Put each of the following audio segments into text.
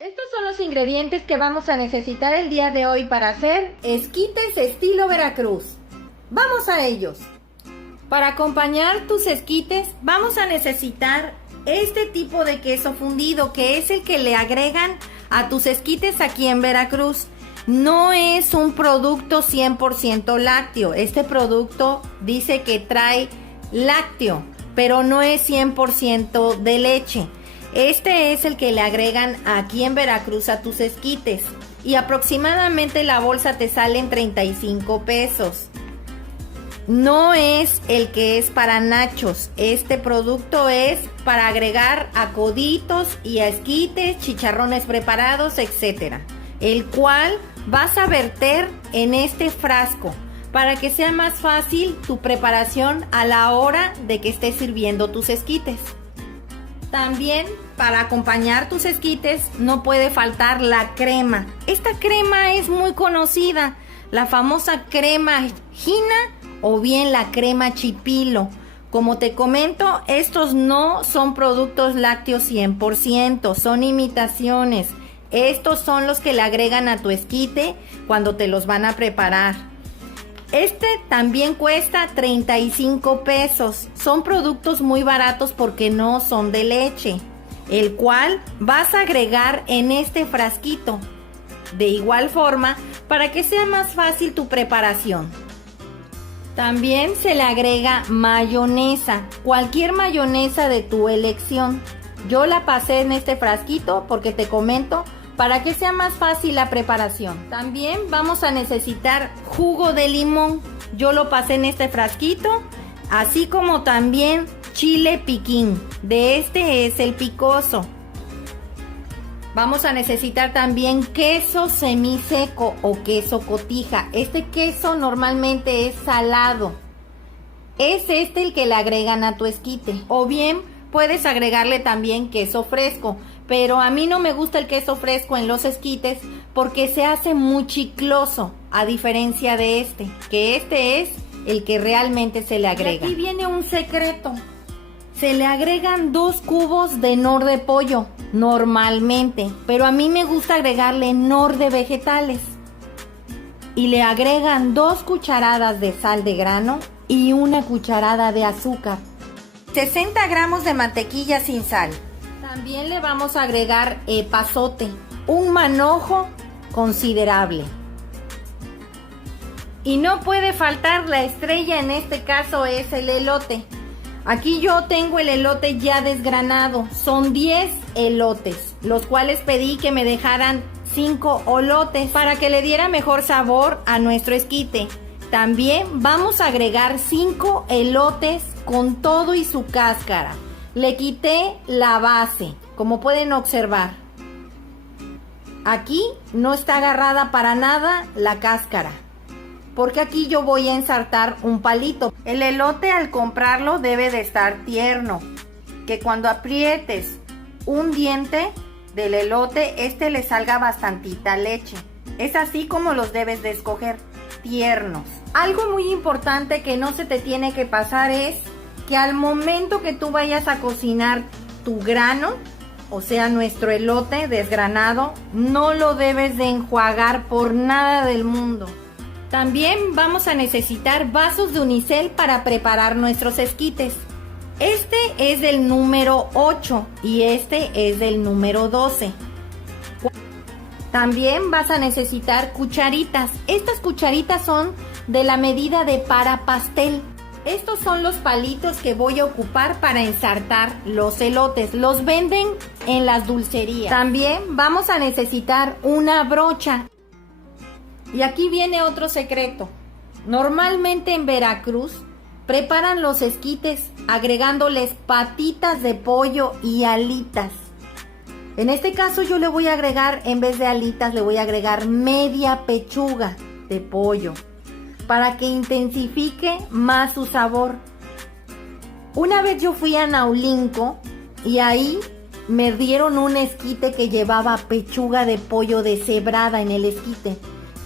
Estos son los ingredientes que vamos a necesitar el día de hoy para hacer esquites estilo Veracruz. ¡Vamos a ellos! Para acompañar tus esquites vamos a necesitar este tipo de queso fundido, que es el que le agregan a tus esquites aquí en Veracruz. No es un producto 100% lácteo. Este producto dice que trae lácteo, pero no es 100% de leche. Este es el que le agregan aquí en Veracruz a tus esquites. Y aproximadamente la bolsa te sale en 35 pesos. No es el que es para nachos. Este producto es para agregar a coditos y a esquites, chicharrones preparados, etc. El cual vas a verter en este frasco para que sea más fácil tu preparación a la hora de que estés sirviendo tus esquites. También para acompañar tus esquites no puede faltar la crema. Esta crema es muy conocida, la famosa crema Gina o bien la crema Chipilo. Como te comento, estos no son productos lácteos 100%, son imitaciones. Estos son los que le agregan a tu esquite cuando te los van a preparar. Este también cuesta 35 pesos. Son productos muy baratos porque no son de leche, el cual vas a agregar en este frasquito. De igual forma, para que sea más fácil tu preparación. También se le agrega mayonesa, cualquier mayonesa de tu elección. Yo la pasé en este frasquito porque te comento, para que sea más fácil la preparación. También vamos a necesitar jugo de limón. Yo lo pasé en este frasquito, así como también chile piquín. De este es el picoso. Vamos a necesitar también queso semiseco o queso cotija. Este queso normalmente es salado. Es este el que le agregan a tu esquite. O bien puedes agregarle también queso fresco. Pero a mí no me gusta el queso fresco en los esquites porque se hace muy chicloso, a diferencia de este, que este es el que realmente se le agrega. Y aquí viene un secreto. Se le agregan 2 cubos de nor de pollo, normalmente, pero a mí me gusta agregarle nor de vegetales. Y le agregan 2 cucharadas de sal de grano y 1 cucharada de azúcar. 60 gramos de mantequilla sin sal. También le vamos a agregar epazote, un manojo considerable. Y no puede faltar la estrella, en este caso es el elote. Aquí yo tengo el elote ya desgranado, son 10 elotes, los cuales pedí que me dejaran 5 olotes para que le diera mejor sabor a nuestro esquite. También vamos a agregar 5 elotes con todo y su cáscara. Le quité la base, como pueden observar. Aquí no está agarrada para nada la cáscara, porque aquí yo voy a ensartar un palito. El elote al comprarlo debe de estar tierno, que cuando aprietes un diente del elote, este le salga bastantita leche. Es así como los debes de escoger, tiernos. Algo muy importante que no se te tiene que pasar es que al momento que tú vayas a cocinar tu grano, o sea nuestro elote desgranado, no lo debes de enjuagar por nada del mundo. También vamos a necesitar vasos de unicel para preparar nuestros esquites. Este es del número 8 y este es del número 12. También vas a necesitar cucharitas. Estas cucharitas son de la medida de para pastel. Estos son los palitos que voy a ocupar para ensartar los elotes. Los venden en las dulcerías. También vamos a necesitar una brocha. Y aquí viene otro secreto. Normalmente en Veracruz preparan los esquites agregándoles patitas de pollo y alitas. En este caso yo le voy a agregar, en vez de alitas, le voy a agregar media pechuga de pollo, para que intensifique más su sabor. Una vez yo fui a Naulinco y ahí me dieron un esquite que llevaba pechuga de pollo deshebrada en el esquite.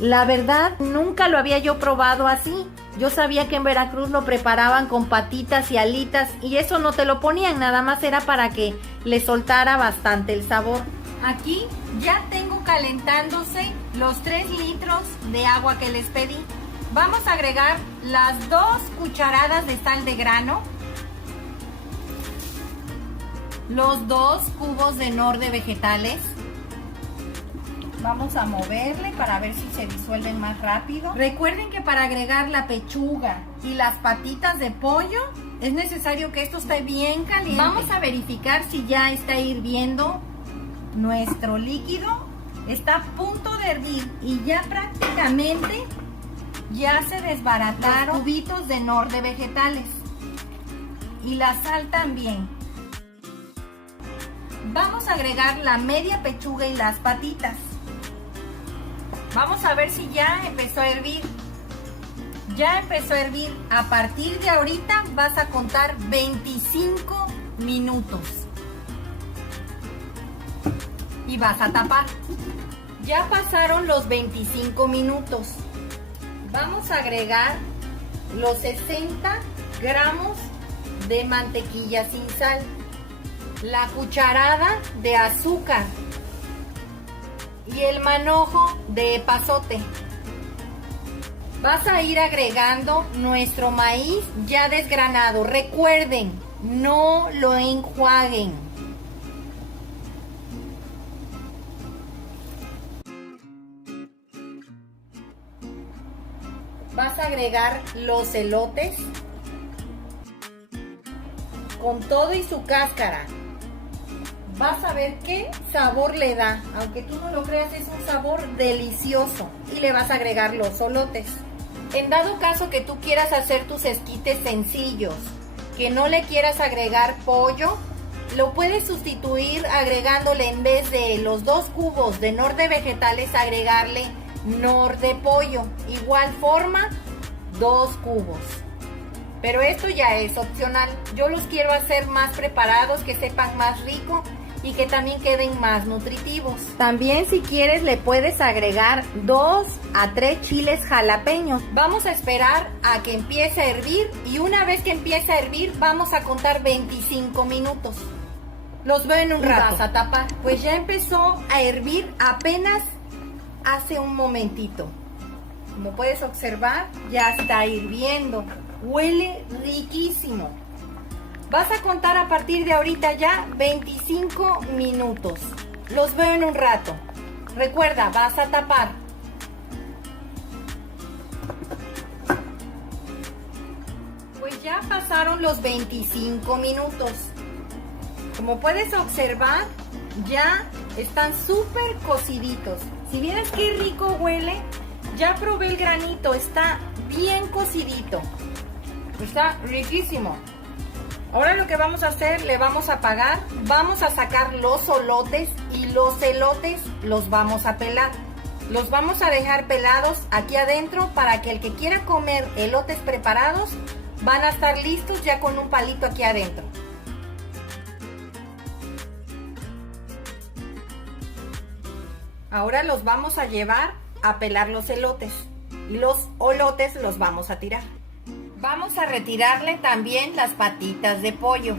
La verdad, nunca lo había yo probado así. Yo sabía que en Veracruz lo preparaban con patitas y alitas y eso no te lo ponían, nada más era para que le soltara bastante el sabor. Aquí ya tengo calentándose los 3 litros de agua que les pedí. Vamos a agregar las 2 cucharadas de sal de grano, los 2 cubos de Knorr de vegetales. Vamos a moverle para ver si se disuelven más rápido. Recuerden que para agregar la pechuga y las patitas de pollo es necesario que esto esté bien caliente. Vamos a verificar si ya está hirviendo nuestro líquido. Está a punto de hervir y ya prácticamente ya se desbarataron los cubitos de Knorr de vegetales y la sal también. Vamos a agregar la media pechuga y las patitas. Vamos a ver si ya empezó a hervir. Ya empezó a hervir. A partir de ahorita vas a contar 25 minutos. Y vas a tapar. Ya pasaron los 25 minutos. Vamos a agregar los 60 gramos de mantequilla sin sal, la cucharada de azúcar y el manojo de epazote. Vas a ir agregando nuestro maíz ya desgranado. Recuerden, no lo enjuaguen. Vas a agregar los elotes con todo y su cáscara. Vas a ver qué sabor le da. Aunque tú no lo creas, es un sabor delicioso. Y le vas a agregar los elotes. En dado caso que tú quieras hacer tus esquites sencillos, que no le quieras agregar pollo, lo puedes sustituir agregándole, en vez de los 2 cubos de Knorr de vegetales, agregarle Knorr de pollo. Igual forma, 2 cubos. Pero esto ya es opcional. Yo los quiero hacer más preparados, que sepan más rico y que también queden más nutritivos. También, si quieres, le puedes agregar 2 a 3 chiles jalapeños. Vamos a esperar a que empiece a hervir y una vez que empiece a hervir vamos a contar 25 minutos. Los veo en un rato. Vas a tapar. Pues ya empezó a hervir apenas hace un momentito. Como puedes observar, ya está hirviendo. Huele riquísimo. Vas a contar a partir de ahorita ya 25 minutos. Los veo en un rato. Recuerda, vas a tapar. Pues ya pasaron los 25 minutos. Como puedes observar, ya están súper cociditos. Si vieras qué rico huele, ya probé el granito, está bien cocidito. Está riquísimo. Ahora lo que vamos a hacer, le vamos a apagar, vamos a sacar los elotes y los elotes los vamos a pelar. Los vamos a dejar pelados aquí adentro para que el que quiera comer elotes preparados van a estar listos ya con un palito aquí adentro. Ahora los vamos a llevar a pelar los elotes y los elotes los vamos a tirar. Vamos a retirarle también las patitas de pollo.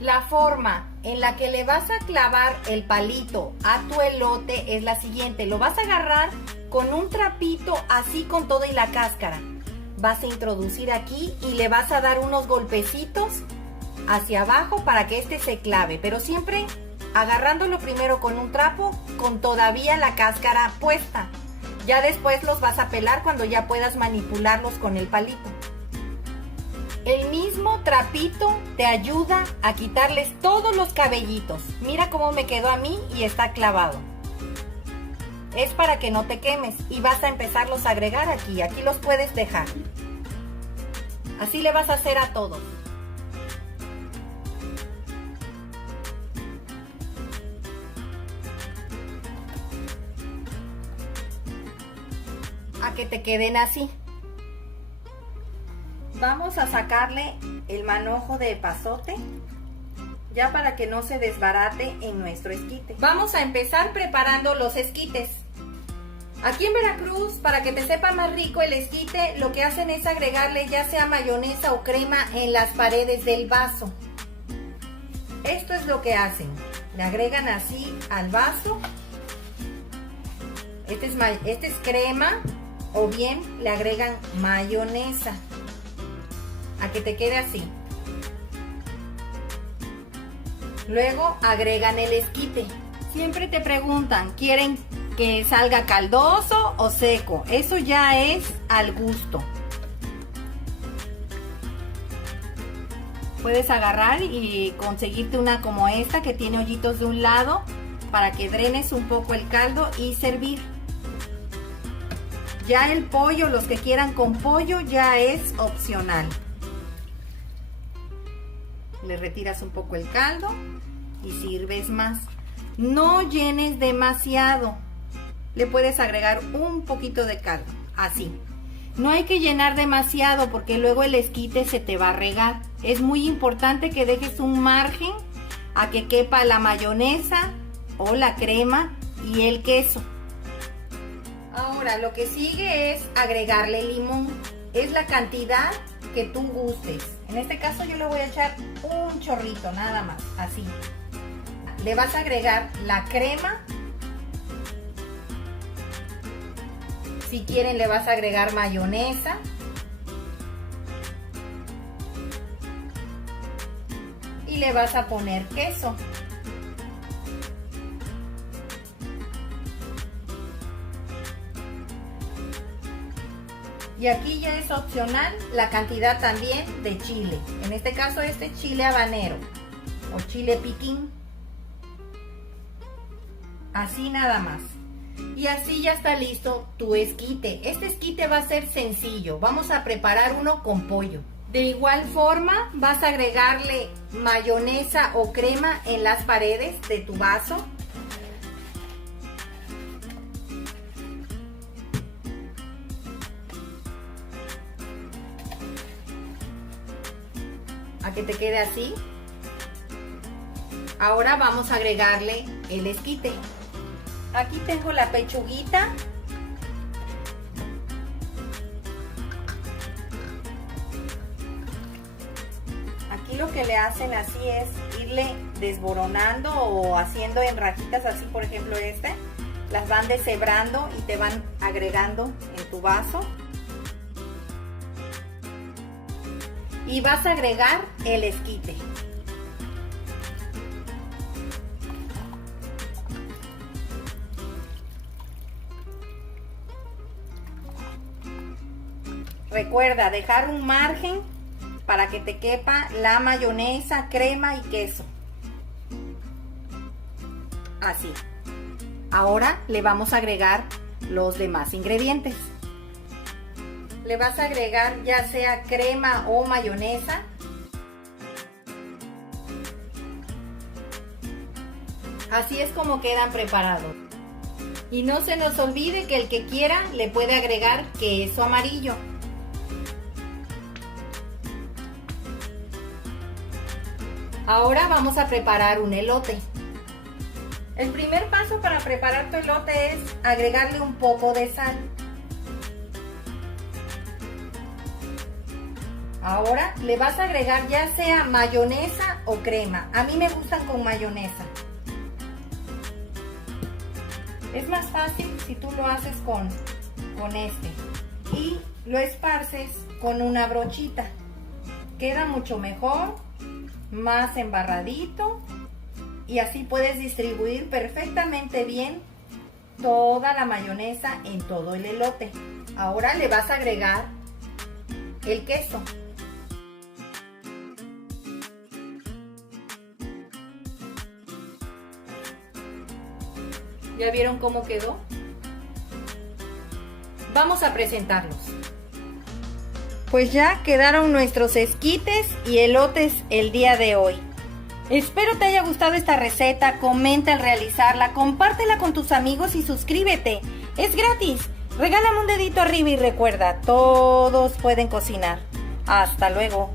La forma en la que le vas a clavar el palito a tu elote es la siguiente. Lo vas a agarrar con un trapito así con todo y la cáscara. Vas a introducir aquí y le vas a dar unos golpecitos hacia abajo para que este se clave, pero siempre agarrándolo primero con un trapo con todavía la cáscara puesta. Ya después los vas a pelar cuando ya puedas manipularlos con el palito. El mismo trapito te ayuda a quitarles todos los cabellitos. Mira cómo me quedó a mí y está clavado. Es para que no te quemes y vas a empezarlos a agregar aquí. Aquí los puedes dejar. Así le vas a hacer a todos. A que te queden así. Vamos a sacarle el manojo de epazote, ya para que no se desbarate en nuestro esquite. Vamos a empezar preparando los esquites. Aquí en Veracruz, para que te sepa más rico el esquite, lo que hacen es agregarle ya sea mayonesa o crema en las paredes del vaso. Esto es lo que hacen. Le agregan así al vaso. Este es crema, o bien le agregan mayonesa a que te quede así. Luego agregan el esquite. Siempre te preguntan, ¿quieren que salga caldoso o seco? Eso ya es al gusto. Puedes agarrar y conseguirte una como esta que tiene hoyitos de un lado para que drenes un poco el caldo y servir. Ya el pollo, los que quieran con pollo, ya es opcional. Le retiras un poco el caldo y sirves más. No llenes demasiado. Le puedes agregar un poquito de caldo, así. No hay que llenar demasiado porque luego el esquite se te va a regar. Es muy importante que dejes un margen a que quepa la mayonesa o la crema y el queso. Ahora lo que sigue es agregarle limón. Es la cantidad que tú gustes. En este caso yo le voy a echar un chorrito nada más, así. Le vas a agregar la crema. Si quieren le vas a agregar mayonesa. Y le vas a poner queso. Y aquí ya es opcional la cantidad también de chile. En este caso este chile habanero o chile piquín. Así nada más. Y así ya está listo tu esquite. Este esquite va a ser sencillo. Vamos a preparar uno con pollo. De igual forma vas a agregarle mayonesa o crema en las paredes de tu vaso. A que te quede así. Ahora vamos a agregarle el esquite. Aquí tengo la pechuguita. Aquí lo que le hacen así es irle desboronando o haciendo en rajitas, así por ejemplo las van deshebrando y te van agregando en tu vaso. Y vas a agregar el esquite. Recuerda dejar un margen para que te quepa la mayonesa, crema y queso. Así. Ahora le vamos a agregar los demás ingredientes. Le vas a agregar ya sea crema o mayonesa. Así es como quedan preparados. Y no se nos olvide que el que quiera le puede agregar queso amarillo. Ahora vamos a preparar un elote. El primer paso para preparar tu elote es agregarle un poco de sal. Ahora le vas a agregar ya sea mayonesa o crema. A mí me gustan con mayonesa. Es más fácil si tú lo haces con este. Y lo esparces con una brochita. Queda mucho mejor, más embarradito. Y así puedes distribuir perfectamente bien toda la mayonesa en todo el elote. Ahora le vas a agregar el queso. ¿Ya vieron cómo quedó? Vamos a presentarlos. Pues ya quedaron nuestros esquites y elotes el día de hoy. Espero te haya gustado esta receta, comenta al realizarla, compártela con tus amigos y suscríbete. Es gratis. Regálame un dedito arriba y recuerda, todos pueden cocinar. Hasta luego.